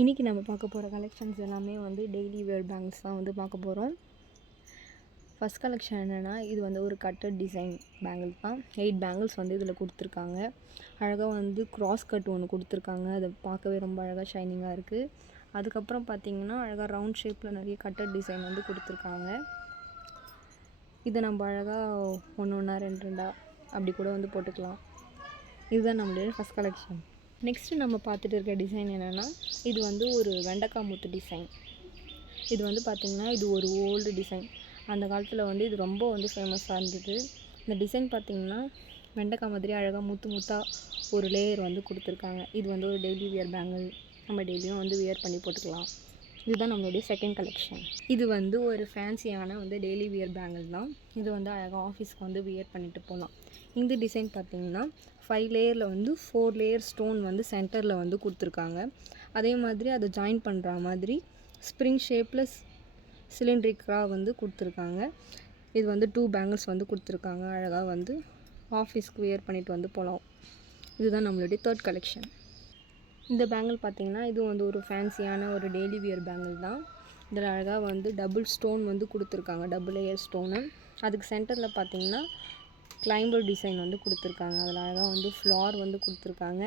இன்றைக்கி நம்ம பார்க்க போகிற கலெக்ஷன்ஸ் எல்லாமே வந்து டெய்லி வேர் பேங்கிள்ஸ் தான் வந்து பார்க்க போகிறோம். ஃபஸ்ட் கலெக்ஷன் என்னென்னா, இது வந்து ஒரு கட்டட் டிசைன் பேங்கிள் தான். 8 பேங்கிள்ஸ் வந்து இதில் கொடுத்துருக்காங்க. அழகாக வந்து க்ராஸ் கட் ஒன்று கொடுத்துருக்காங்க. அதை பார்க்கவே ரொம்ப அழகாக ஷைனிங்காக இருக்குது. அதுக்கப்புறம் பார்த்திங்கன்னா அழகாக ரவுண்ட் ஷேப்பில் நிறைய கட்டட் டிசைன் வந்து கொடுத்துருக்காங்க. இதை நம்ம அழகாக ஒன்றா ரெண்டாக அப்படி கூட வந்து போட்டுக்கலாம். இதுதான் நம்மளுடைய ஃபஸ்ட் கலெக்ஷன். நெக்ஸ்ட்டு நம்ம பார்த்துட்டு இருக்க டிசைன் என்னென்னா, இது வந்து ஒரு வெண்டைக்காய் முத்து டிசைன். இது வந்து பார்த்திங்கன்னா இது ஒரு ஓல்டு டிசைன். அந்த காலத்தில் வந்து இது ரொம்ப வந்து ஃபேமஸாக இருந்தது. இந்த டிசைன் பார்த்திங்கன்னா வெண்டைக்காய் மாதிரி அழகாக முத்து முத்தாக ஒரு லேயர் வந்து கொடுத்துருக்காங்க. இது வந்து ஒரு டெய்லி வியர் பேங்கிள். நம்ம டெய்லியும் வந்து வியர் பண்ணி போட்டுக்கலாம். இதுதான் நம்மளுடைய செகண்ட் கலெக்ஷன். இது வந்து ஒரு ஃபேன்சியான வந்து டெய்லி வியர் பேங்கிள் தான். இது வந்து அழகாக ஆஃபீஸ்க்கு வந்து வியர் பண்ணிட்டு போகலாம். இந்த டிசைன் பார்த்திங்கன்னா 5 லேயரில் வந்து 4 லேயர் ஸ்டோன் வந்து சென்டரில் வந்து கொடுத்துருக்காங்க. அதே மாதிரி அதை ஜாயின் பண்ணுற மாதிரி ஸ்ப்ரிங் ஷேப்பில் சிலிண்ட்ரிக்காக வந்து கொடுத்துருக்காங்க. இது வந்து 2 பேங்கிள்ஸ் வந்து கொடுத்துருக்காங்க. அழகாக வந்து ஆஃபீஸ்க்கு வியர் பண்ணிட்டு வந்து போகலாம். இதுதான் நம்மளுடைய தேர்ட் கலெக்ஷன். இந்த பேங்கிள் பார்த்திங்கன்னா இது வந்து ஒரு ஃபேன்சியான ஒரு டெய்லி வியர் பேங்கிள் தான். இதில் அழகாக வந்து டபுள் ஸ்டோன் வந்து கொடுத்துருக்காங்க, டபுள் லேயர் ஸ்டோனு. அதுக்கு சென்டரில் பார்த்திங்கன்னா கிளைம்பர் டிசைன் வந்து கொடுத்துருக்காங்க. அதில் அழகாக வந்து ஃப்ளார் வந்து கொடுத்துருக்காங்க.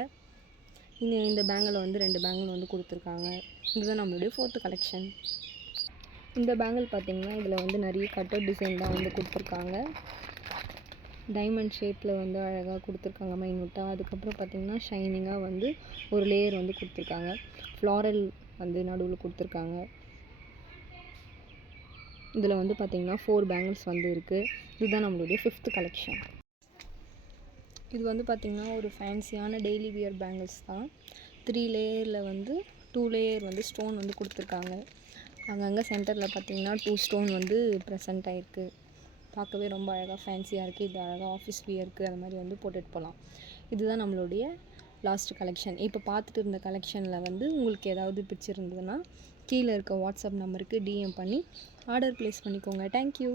இந்த பேங்கில் வந்து 2 பேங்கிள் வந்து கொடுத்துருக்காங்க. இதுதான் நம்மளுடைய ஃபோர்த்து கலெக்ஷன். இந்த பேங்கிள் பார்த்திங்கன்னா இதில் வந்து நிறைய கட்டட் டிசைன் தான் வந்து கொடுத்துருக்காங்க. டைமண்ட் ஷேப்பில் வந்து அழகாக கொடுத்துருக்காங்க மைனூட்டாக. அதுக்கப்புறம் பார்த்திங்கன்னா ஷைனிங்காக வந்து ஒரு லேயர் வந்து கொடுத்துருக்காங்க. ஃப்ளாரல் வந்து நடுவில் கொடுத்துருக்காங்க. இதில் வந்து பார்த்திங்கன்னா 4 பேங்கிள்ஸ் வந்து இருக்குது. இதுதான் நம்மளுடைய 5th கலெக்ஷன். இது வந்து பார்த்திங்கன்னா ஒரு ஃபேன்சியான டெய்லி வியர் பேங்கிள்ஸ் தான். 3 லேயரில் வந்து 2 லேயர் வந்து ஸ்டோன் வந்து கொடுத்துருக்காங்க. அங்கங்கே சென்டரில் பார்த்திங்கன்னா 2 ஸ்டோன் வந்து ப்ரெசென்ட் ஆகிருக்கு. பார்க்கவே ரொம்ப அழகாக ஃபேன்சியாக இருக்குது. இது அழகாக ஆஃபீஸ் வியருக்கு அது மாதிரி வந்து போட்டுட்டு போகலாம். இதுதான் நம்மளுடைய லாஸ்ட் கலெக்ஷன். இப்போ பார்த்துட்டு இருந்த கலெக்ஷனில் வந்து உங்களுக்கு ஏதாவது பிடிச்சிருந்ததுன்னா கீழே இருக்க வாட்ஸ்அப் நம்பருக்கு டிஎம் பண்ணி ஆர்டர் ப்ளேஸ் பண்ணிக்கோங்க. தேங்க்யூ.